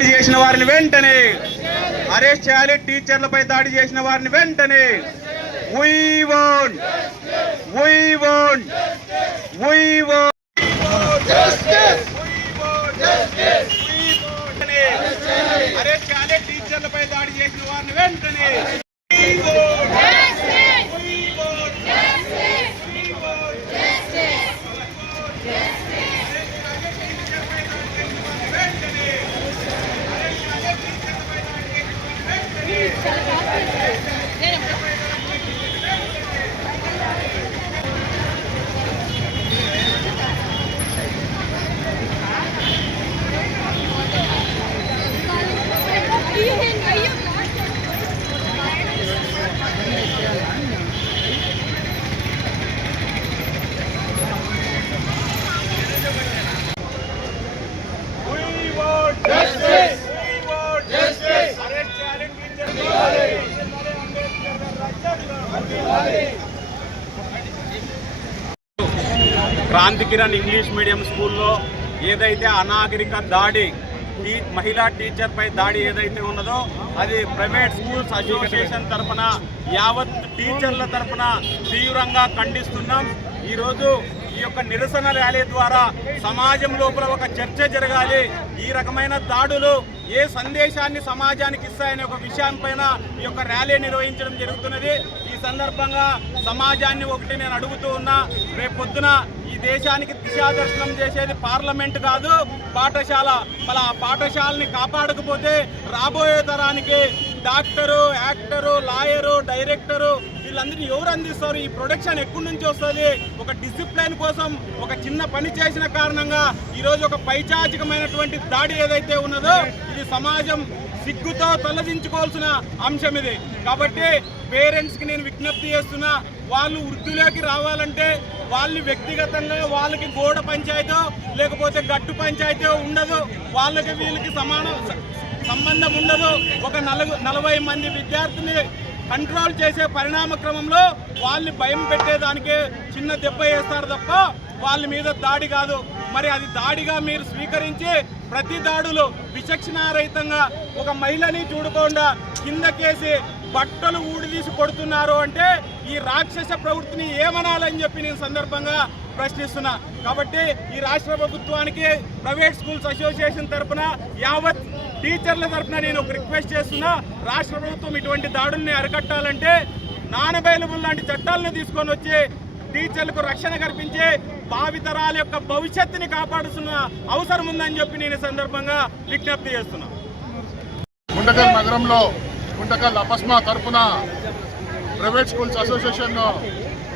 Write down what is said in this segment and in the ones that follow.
చేసిన వారిని వెంటనే అరెస్ట్ చేయాలి టీచర్లపై దాడి చేసిన వారిని వెంటనే అరెస్ట్ చేయాలి టీచర్లపై దాడి చేసిన వారిని వెంటనే క్రాంతి కిరణ్ ఇంగ్లీష్ మీడియం స్కూల్లో ఏదైతే అనాగరిక దాడి ఈ మహిళా టీచర్పై దాడి ఏదైతే ఉన్నదో అది ప్రైవేట్ స్కూల్స్ అసోసియేషన్ తరఫున యావత్ టీచర్ల తరఫున తీవ్రంగా ఖండిస్తున్నాం. ఈరోజు ఈ యొక్క నిరసన ర్యాలీ ద్వారా సమాజం లోపల ఒక చర్చ జరగాలి. ఈ రకమైన దాడులు ఏ సందేశాన్ని సమాజానికి ఇస్తాయనే ఒక విషయం పైన ఈ యొక్క ర్యాలీ నిర్వహించడం జరుగుతున్నది. ఈ సందర్భంగా సమాజాన్ని ఒకటి నేను అడుగుతూ ఉన్నా రేపొద్దున ఈ దేశానికి దిశాదర్శనం చేసేది పార్లమెంట్ కాదు పాఠశాల. మళ్ళీ ఆ పాఠశాలని కాపాడకపోతే రాబోయే తరానికి డాక్టరు యాక్టరు లాయరు డైరెక్టరు వీళ్ళందరినీ ఎవరు అందిస్తారు? ఈ ప్రొడక్షన్ ఎక్కడి నుంచి వస్తుంది? ఒక డిసిప్లైన్ కోసం ఒక చిన్న పని చేసిన కారణంగా ఈరోజు ఒక పైచాచికమైనటువంటి దాడి ఏదైతే ఉన్నదో ఇది సమాజం సిగ్గుతో తలదించుకోవాల్సిన అంశం ఇది. కాబట్టి పేరెంట్స్కి నేను విజ్ఞప్తి చేస్తున్నా వాళ్ళు వృద్ధిలోకి రావాలంటే వాళ్ళు వ్యక్తిగతంగా వాళ్ళకి గోడ పంచాయతీ లేకపోతే గట్టు పంచాయతీ ఉండదు. వాళ్ళకి వీళ్ళకి సమానం సంబంధం ఉండదు. ఒక నలుగు నలభై మంది విద్యార్థిని కంట్రోల్ చేసే పరిణామ క్రమంలో వాళ్ళని భయం పెట్టేదానికే చిన్న దెబ్బ వేస్తారు తప్ప వాళ్ళ మీద దాడి కాదు. మరి అది దాడిగా మీరు స్వీకరించి ప్రతి దాడులు విచక్షణారహితంగా ఒక మహిళని చూడకుండా కిందకేసి బట్టలు ఊడిదీసి కొడుతున్నారు అంటే ఈ రాక్షస ప్రవృత్తిని ఏమనాలని చెప్పి నేను సందర్భంగా ప్రశ్నిస్తున్నా. కాబట్టి ఈ రాష్ట్ర ప్రభుత్వానికి ప్రైవేట్ స్కూల్స్ అసోసియేషన్ తరపున యావత్ టీచర్ల తరఫున నేను ఒక రిక్వెస్ట్ చేస్తున్నా రాష్ట్ర ప్రభుత్వం ఇటువంటి దాడుల్ని అరికట్టాలంటే నాన్ అవైలబుల్ లాంటి చట్టాలను తీసుకొని వచ్చి టీచర్లకు రక్షణ కల్పించి భావితరాల యొక్క భవిష్యత్తుని కాపాడుతున్న అవసరం ఉందని చెప్పి నేను సందర్భంగా విజ్ఞప్తి చేస్తున్నా. నగరంలో గుంటకల్ అపస్మా తరపున ప్రైవేట్ స్కూల్స్ అసోసియేషన్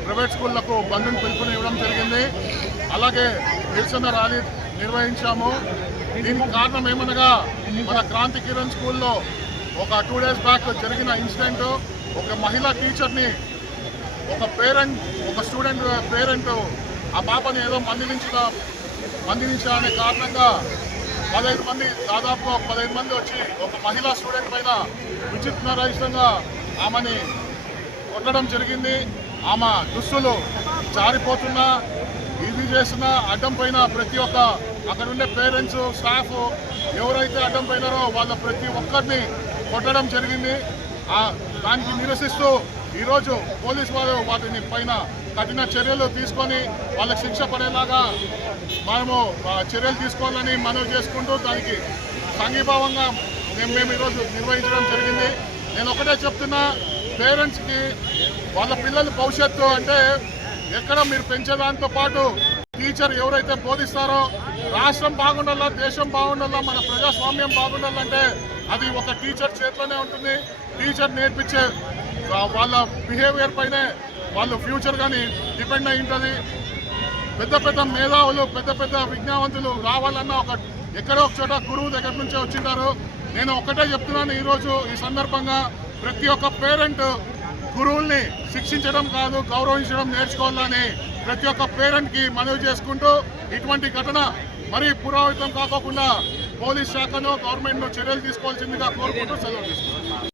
ప్రైవేట్ స్కూళ్ళకు బంధుని పిలుపుని ఇవ్వడం జరిగింది. అలాగే నిరసన ర్యాలీ నిర్వహించాము. దీనికి కారణం ఏమనగా మన క్రాంతి కిరణ్ స్కూల్లో ఒక టూ డేస్ బ్యాక్ జరిగిన ఇన్సిడెంట్. ఒక మహిళా టీచర్ని ఒక పేరెంట్ ఒక స్టూడెంట్ పేరెంట్ ఆ పాపని ఏదో మందిలించిన మందిలించాలనే కారణంగా పదహైదు మంది దాదాపు పదహైదు మంది వచ్చి ఒక మహిళా స్టూడెంట్ పైన విచిత్రరహితంగా ఆమెని కొట్టడం జరిగింది. ఆమె దుస్తులు జారిపోతున్నా ఇది చేసిన అడ్డం పైన ప్రతి ఒక్క అక్కడ ఉండే పేరెంట్స్ స్టాఫ్ ఎవరైతే అడ్డం పోయినారో వాళ్ళ ప్రతి ఒక్కరిని కొట్టడం జరిగింది. దానికి నిరసిస్తూ ఈరోజు పోలీస్ వారు వాటిని పైన కఠిన చర్యలు తీసుకొని వాళ్ళకి శిక్ష పడేలాగా మనము ఆ, చర్యలు తీసుకోవాలని మనవి చేసుకుంటూ దానికి సంఘీభావంగా మేము మేము ఈరోజు నిర్వహించడం జరిగింది. నేను ఒకటే చెప్తున్నా పేరెంట్స్కి వాళ్ళ పిల్లల భవిష్యత్తు అంటే ఎక్కడ మీరు పెంచేదాంతో పాటు టీచర్ ఎవరైతే బోధిస్తారో రాష్ట్రం బాగుండాలా దేశం బాగుండాలా మన ప్రజాస్వామ్యం బాగుండాలంటే అది ఒక టీచర్ చేతిలోనే ఉంటుంది. టీచర్ నేర్పించే వాళ్ళ బిహేవియర్ పైనే వాళ్ళు ఫ్యూచర్ కానీ డిపెండ్ అయి ఉంటుంది. పెద్ద పెద్ద మేధావులు పెద్ద పెద్ద విజ్ఞావంతులు రావాలన్న ఒక ఎక్కడో ఒక చోట గురువు దగ్గర నుంచే వచ్చింటారు. నేను ఒకటే చెప్తున్నాను ఈరోజు ఈ సందర్భంగా ప్రతి ఒక్క పేరెంట్ గురువుల్ని శిక్షించడం కాదు గౌరవించడం నేర్చుకోవాలని ప్రతి ఒక్క పేరెంట్కి మనవి చేసుకుంటూ ఇటువంటి ఘటన మరీ పురోహితం కాకోకుండా పోలీస్ శాఖను గవర్నమెంట్ను చర్యలు తీసుకోవాల్సిందిగా కోరుకుంటూ సెలవు తీసుకున్నాను